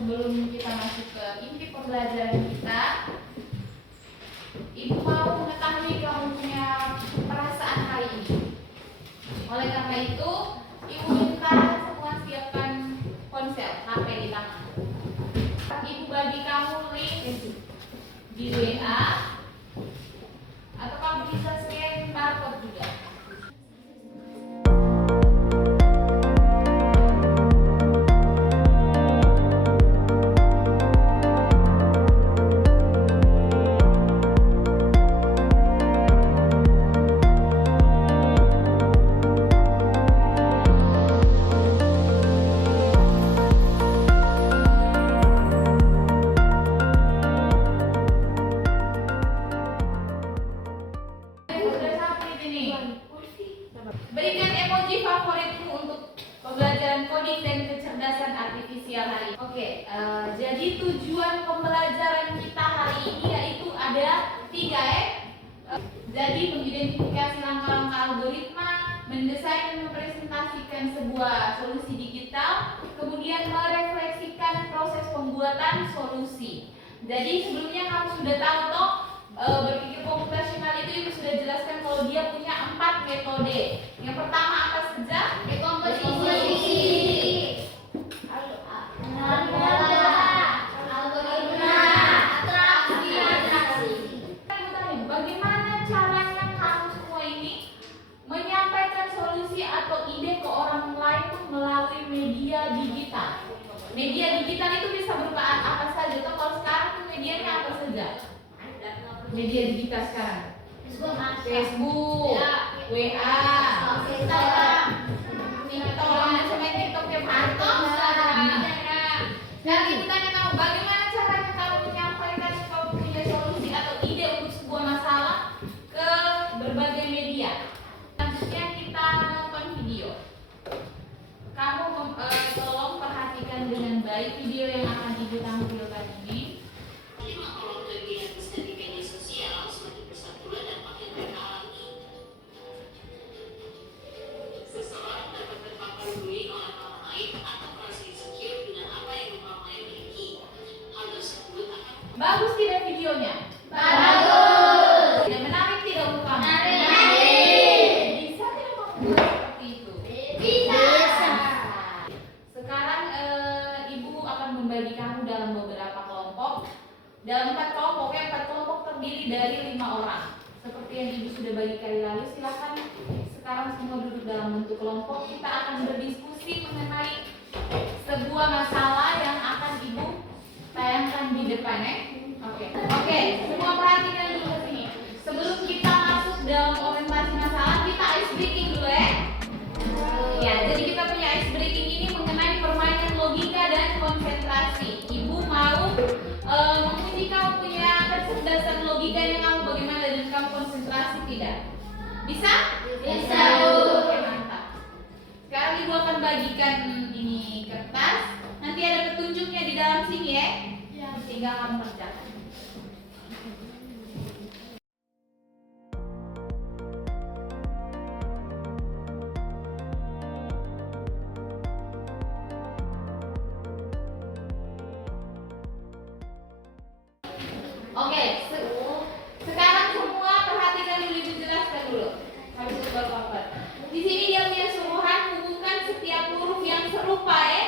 sebelum kita masuk ke inti pembelajaran kita, Ibu mau mengetahui kamu punya perasaan hari ini. Oleh karena itu, Ibu minta semua siapkan ponsel, HP di tangan. Ibu bagi kamu link di WA, atau kamu bisa scan barcode juga. Berikan emoji favoritmu untuk pembelajaran coding dan kecerdasan artifisial hari ini. Oke, jadi tujuan pembelajaran kita hari ini yaitu ada 3 ya. Jadi mengidentifikasi langkah-langkah algoritma, mendesain dan mempresentasikan sebuah solusi digital, kemudian merefleksikan proses pembuatan solusi. Jadi sebelumnya kamu sudah tahu toh, berpikir komputasional itu Ibu sudah jelaskan kalau dia punya 4 metode. Yang pertama apa saja? Dekomposisi, algoritma, atraksi. Bagaimana caranya kamu semua ini menyampaikan solusi atau ide ke orang lain melalui media digital? Media digital itu bisa berupa apa saja? Atau kalau sekarang tuh medianya apa saja? Media digital sekarang, Facebook, WA, Instagram, TikTok, sama TikTok yang mantap. Sekarang Ibu tanya kamu, bagaimana caranya kamu menyampaikan kamu punya solusi atau ide untuk sebuah masalah ke berbagai media? Selanjutnya kita nonton video. Kamu tolong perhatikan dengan baik video yang akan Ibu tampilkan ini. Bagus tidak videonya? Bagus. Tidak menarik tidak untuk kamu? Menarik. Bisa tidak kamu buat seperti itu? Bisa. Sekarang Ibu akan membagi kamu dalam beberapa kelompok. Dalam 4 kelompok, yang 4 kelompok terdiri dari 5 orang. Seperti yang Ibu sudah bagi kali lalu, silakan sekarang semua duduk dalam bentuk kelompok. Kita akan berdiskusi mengenai sebuah masalah yang akan Ibu tayangkan di depan ya. Oke, semua perhatikan dulu ke sini. Sebelum kita masuk dalam orientasi masalah, kita ice breaking dulu ya. Ya, jadi kita punya ice breaking ini mengenai permainan logika dan konsentrasi. Ibu mau menguji kamu punya kecerdasan logikanya kamu bagaimana dan kamu konsentrasi tidak? Bisa? Bisa. Oke, mantap. Sekarang Ibu akan bagikan ini kertas. Nanti ada petunjuknya di dalam sini ya. Tinggal kamu kerjakan. Oke, sekarang semua perhatikan dulu, dijelaskan dulu. Habis itu baru apa? Di sini dia punya suruhan hubungkan setiap huruf yang serupa ya.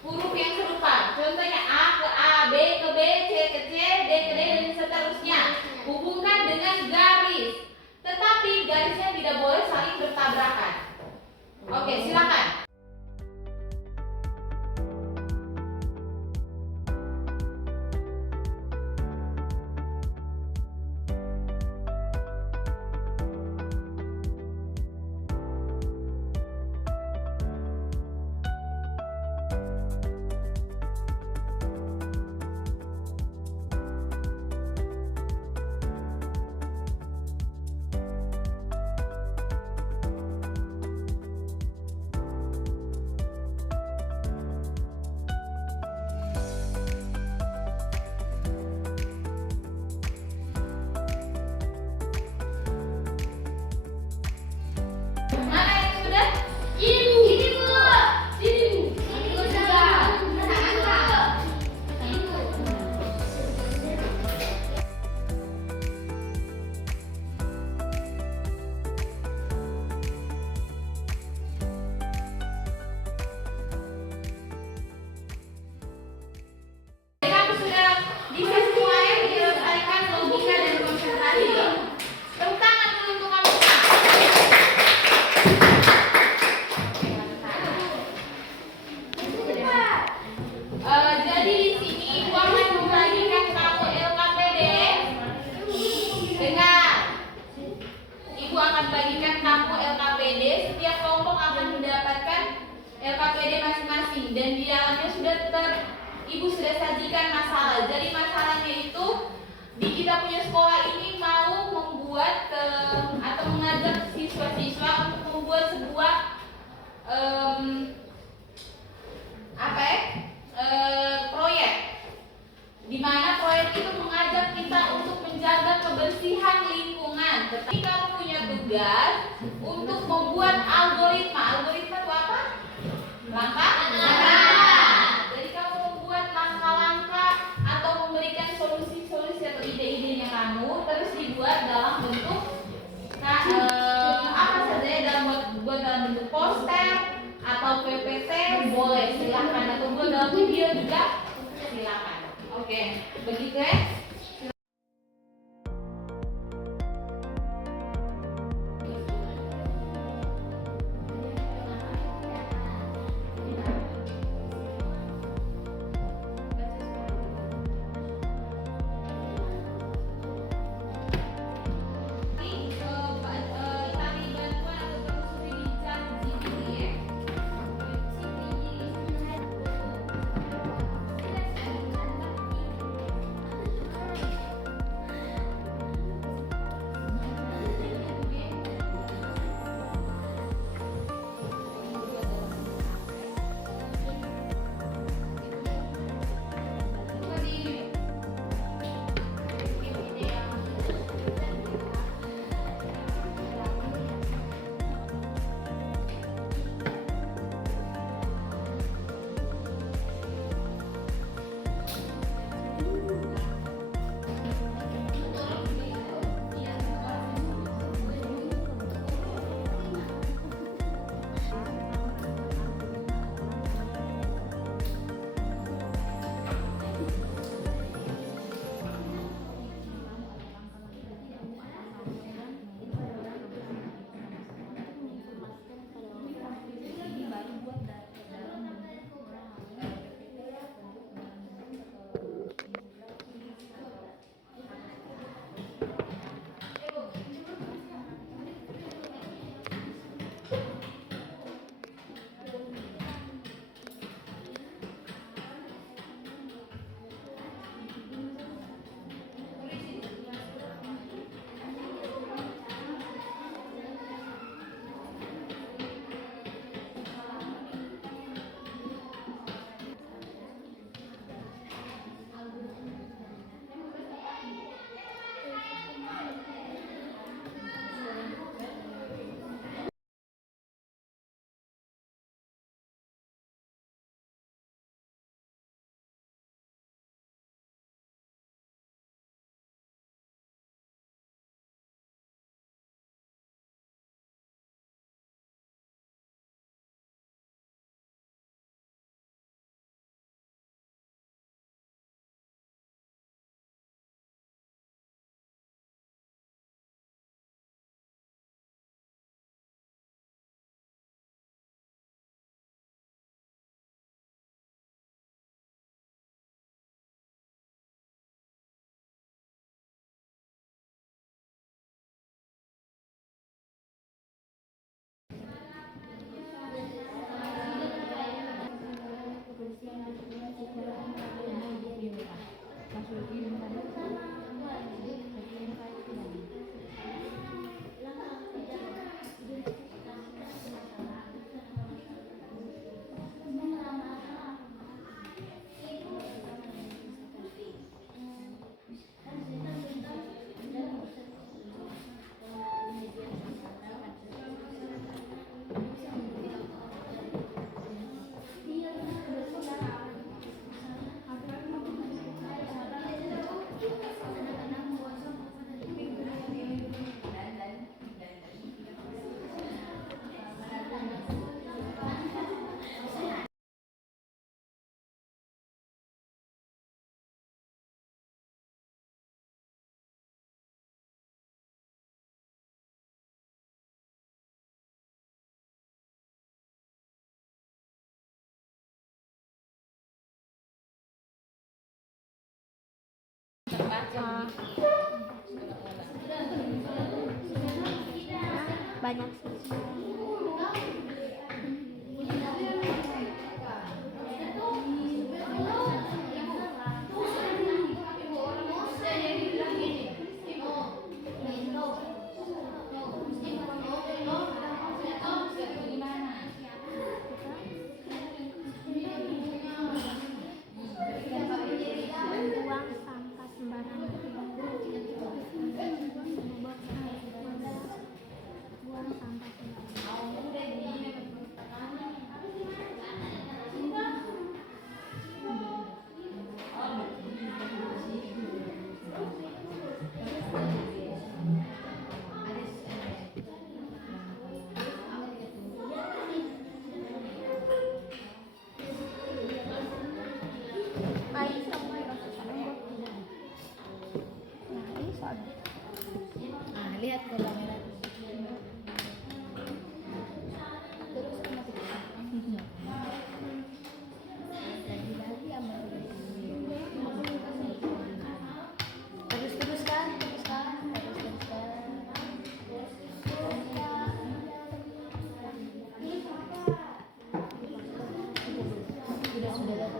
Huruf yang serupa. Contohnya A ke A, B ke B, C ke C. Ibu sudah sajikan masalah. Jadi masalahnya itu di kita punya sekolah ini mau membuat atau mengajak siswa-siswa untuk membuat sebuah proyek, di mana proyek itu mengajak kita untuk menjaga kebersihan lingkungan. Tetapi kamu punya tugas untuk membuat algoritma. Algoritma itu apa? Langkah. Jadi kamu membuat langkah-langkah atau memberikan solusi-solusi atau ide-idenya kamu, terus dibuat dalam bentuk apa saja, dalam bentuk poster atau PPT boleh, silakan, atau buat dalam video juga silakan. Oke, begitu ya. Banyak sih.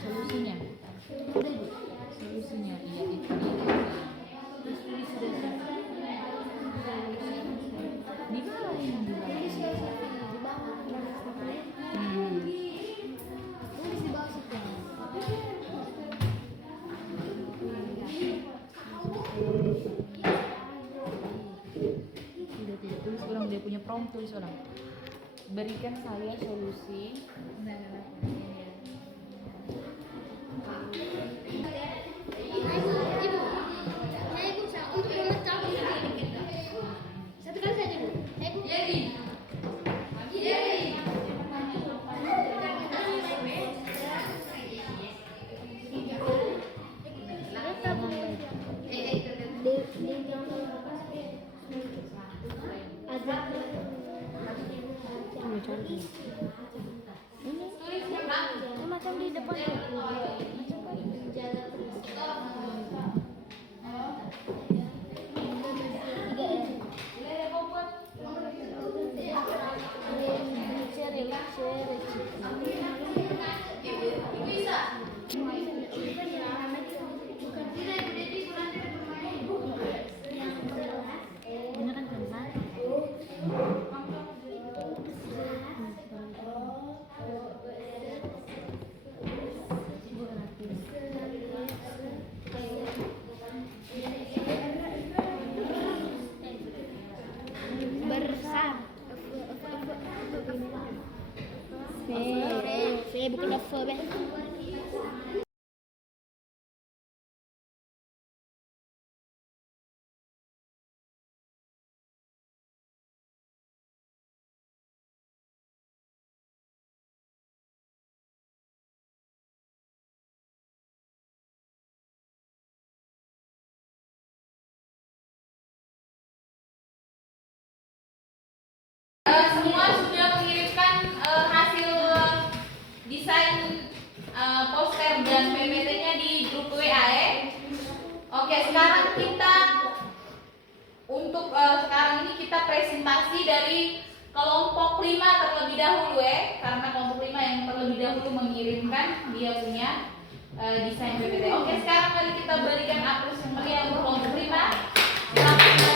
solusinya. Solusinya iya itu dia. Di mana ini? Tulis orang, dia punya prompt, tulis orang. Berikan saya solusi. Ini macam di depan. Bukan F, Semua sudah mengirimkan hasil desain poster dan PPT-nya di grup WA ya. Oke, sekarang kita sekarang ini kita presentasi dari kelompok 5 terlebih dahulu ya, karena kelompok 5 yang terlebih dahulu mengirimkan dia punya desain PPT. Oke, sekarang mari kita berikan aplaus yang meriah untuk kelompok 5. Selamat maju.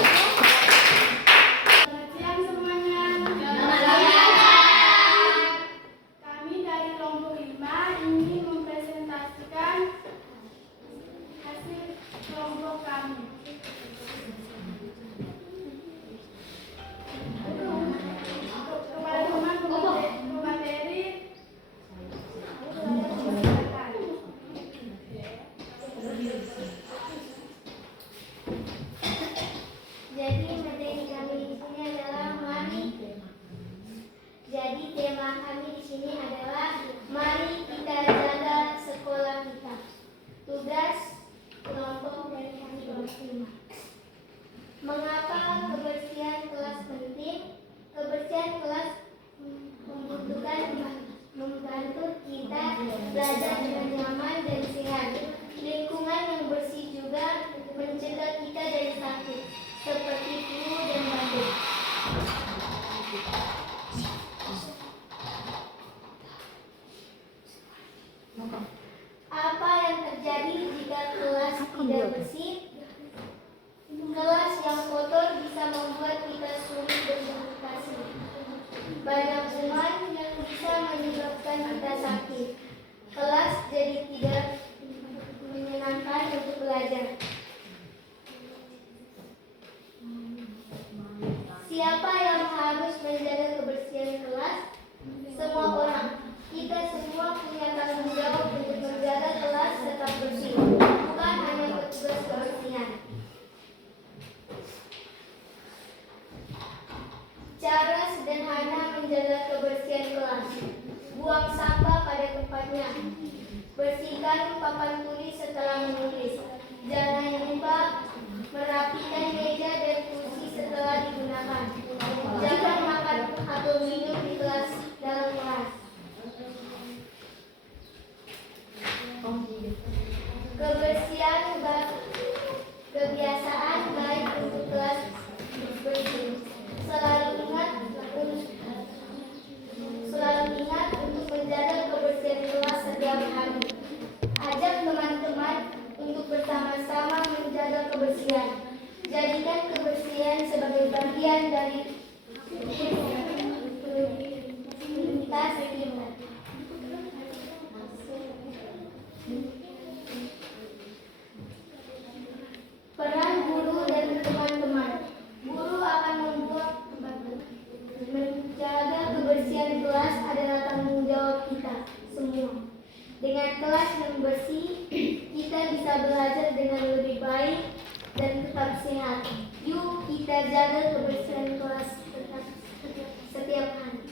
Jadi tema kami di sini adalah mari kita jaga sekolah kita. Tugas kelompok dari kami kelompok 5. Mengapa kebersihan kelas penting? Kebersihan kelas membantu kita belajar dengan nyaman dan sehat. Lingkungan yang bersih juga mencegah kita dari sakit seperti flu dan batuk. Apa yang terjadi jika kelas tidak bersih? Kelas yang kotor bisa membuat kita sulit berkomunikasi. Banyak kuman yang bisa menyebabkan kita sakit. Kelas jadi tidak menyenangkan untuk belajar. Siapa yang harus menjaga kebersihan kelas? Semua orang. Kita semua punya tanggung jawab untuk menjaga kelas tetap bersih, bukan hanya petugas kebersihan. Cara sederhana menjaga kebersihan kelas: buang sampah pada tempatnya, bersihkan papan tulis setelah menulis, jangan lupa merapikan meja dan kursi setelah digunakan, jangan makan atau minum di kelas dalam kelas. Kebiasaan baik untuk kelas bersih. Selalu ingat untuk menjaga kebersihan kelas setiap hari. Dengan kelas yang bersih, kita bisa belajar dengan lebih baik dan tetap sehat. Yuk kita jaga kebersihan kelas setiap hari.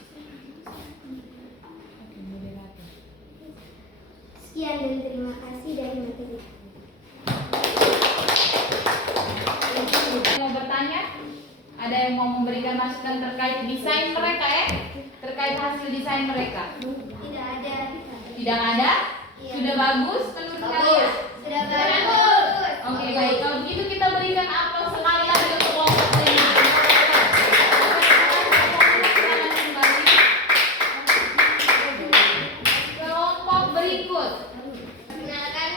Sekian dan terima kasih dari materi. Mau bertanya? Ada yang mau memberikan masukan terkait desain mereka ya? Terkait hasil desain mereka? Tidak ada. Tidak ada? Iya. Sudah bagus menurut kalian? Sudah bagus. Oke, baik. Kalau begitu kita berikan aplaus sekali lagi untuk kelompok ini. Kelompok berikut. Perkenalkan,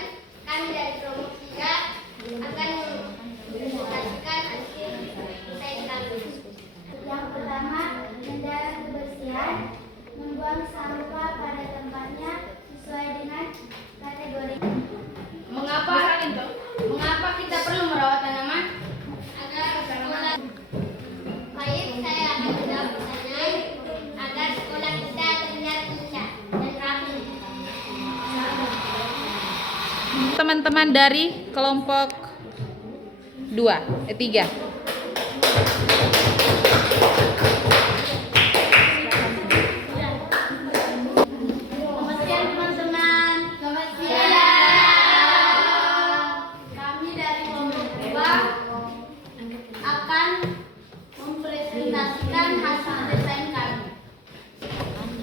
kami dari kelompok 3 akan mempresentasikan hasil desain kami. Yang pertama, menjaga kebersihan, membuang sampah pada tempatnya sesuai dengan kategori. Mengapa kita perlu merawat tanaman? Agar sekolah. Baik, saya akan menjawab pertanyaan agar sekolah kita terlihat indah dan rapi. Teman-teman dari kelompok 3. Selamat siang teman-teman. Selamat siang. Kami dari kelompok 2 akan mempresentasikan hasil desain kami.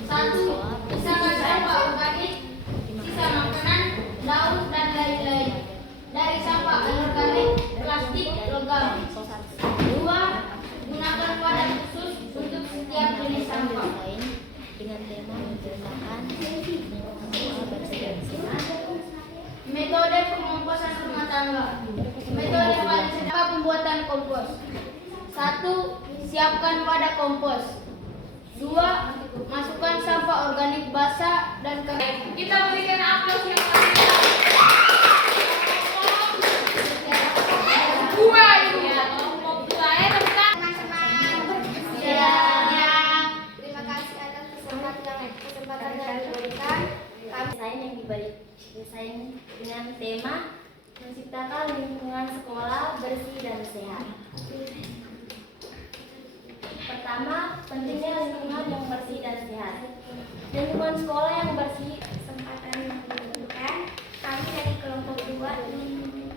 1. Pisahkan sampah organik, sisa makanan, daun dan lain-lain dari sampah anorganik, plastik, logam. 2. Gunakan wadah khusus untuk setiap jenis sampah. Dengan tema menceritakan soal bersih dan sehat. Metode pengomposan rumah tangga. Metode paling sederhana pembuatan kompos. 1. Siapkan wadah kompos. 2. Masukkan sampah organik basah dan kering. Kita berikan aplaus yang paling Dua itu. ya, kelompok 2 ya, teman-teman. Terima kasih atas kesempatan yang diberikan. Desain yang dibalik desain dengan tema menciptakan lingkungan sekolah bersih dan sehat. Pertama, pentingnya lingkungan yang bersih dan sehat. Lingkungan sekolah yang bersih. Kesempatan yang diberikan, kami dari kelompok 2 ingin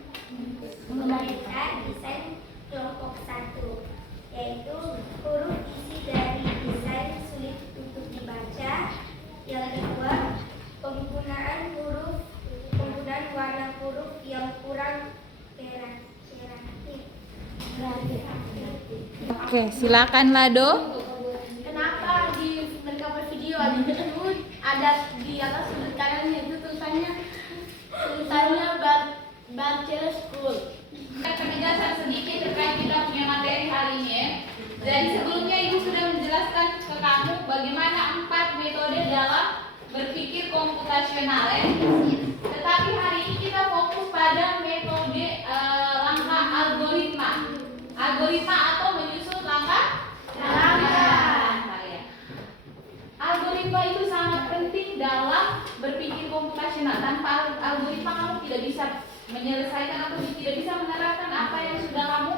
memberikan desain kelompok 1, yaitu huruf isi dari desain sulit untuk dibaca. Yang kedua, penggunaan warna huruf yang kurang kreatif. Oke, silakan Lado. Kenapa di rekaman video ada di atas sudut kanannya itu tulisannya Bachelor School. Penjelasan sedikit terkait kita punya materi hari ini ya. Jadi sebelumnya Ibu sudah menjelaskan ke kamu bagaimana 4 metode dalam berpikir komputasional ya. Tetapi hari ini kita fokus pada metode langkah algoritma. Algoritma atau menyusun langkah ya. Algoritma itu sangat penting dalam berpikir komputasional. Tanpa algoritma kamu tidak bisa menyelesaikan atau tidak bisa menerapkan apa yang sudah kamu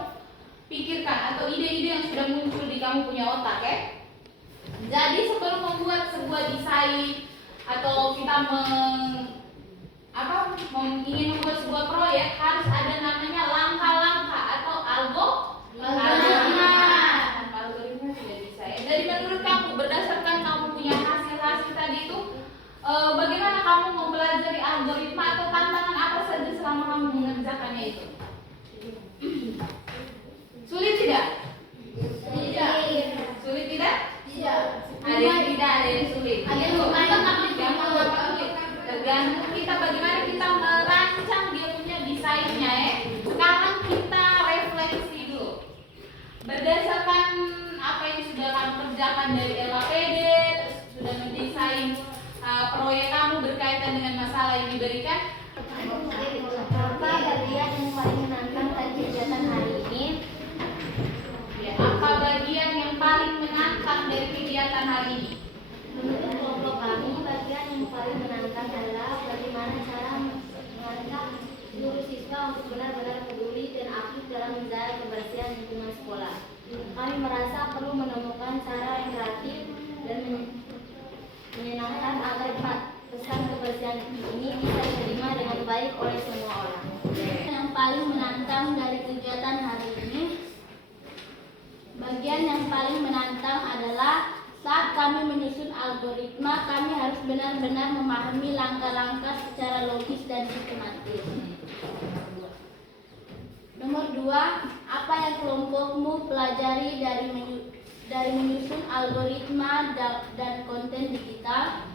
pikirkan atau ide-ide yang sudah muncul di kamu punya otak ya. Jadi sebelum membuat sebuah desain atau kita ingin membuat sebuah proyek harus ada namanya langkah-langkah atau algoritma. Tanpa algoritma tidak bisa ya. Jadi menurut kamu berdasarkan kamu punya hasil-hasil tadi itu bagaimana kamu mempelajari algoritma atau tantangan apa saja selama kamu mengerjakannya itu? Sulit tidak? Sulit tidak? Ada yang tidak, ada yang sulit. Ada yang lumayan, tapi yang sulit. Tergantung kita bagaimana kita merancang dia punya desainnya ya. Sekarang kita refleksi dulu. Berdasarkan apa yang sudah kamu kerjakan dari LAPD, terus sudah mendesain proyek kamu berkaitan dengan masalah yang diberikan. Apa bagian yang paling menantang dari kegiatan hari ini? Ya, apa bagian yang paling menantang dari kegiatan hari ini? Menurut kelompok kami, bagian yang paling menantang adalah baik oleh semua orang. Yang paling menantang dari kegiatan hari ini, bagian yang paling menantang adalah saat kami menyusun algoritma, kami harus benar-benar memahami langkah-langkah secara logis dan sistematis. Nomor 2, apa yang kelompokmu pelajari dari menyusun algoritma dan konten digital?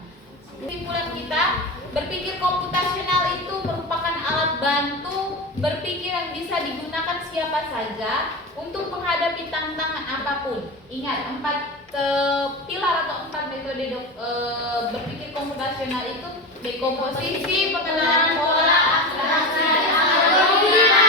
Kesimpulan kita, berpikir komputasional itu merupakan alat bantu berpikir yang bisa digunakan siapa saja untuk menghadapi tantangan apapun. Ingat, 4 pilar atau 4 metode berpikir komputasional itu dekomposisi, pengenalan pola, abstraksi, dan algoritma.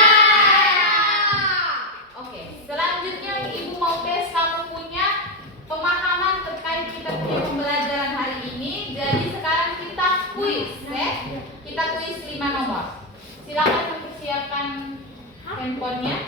Oke, selanjutnya Ibu mau tes kamu punya pemahaman terkait kita punya pembelajaran hari ini. Jadi sekarang kita kuis, ya. Kita kuis 5 nomor. Silakan mempersiapkan handphonenya.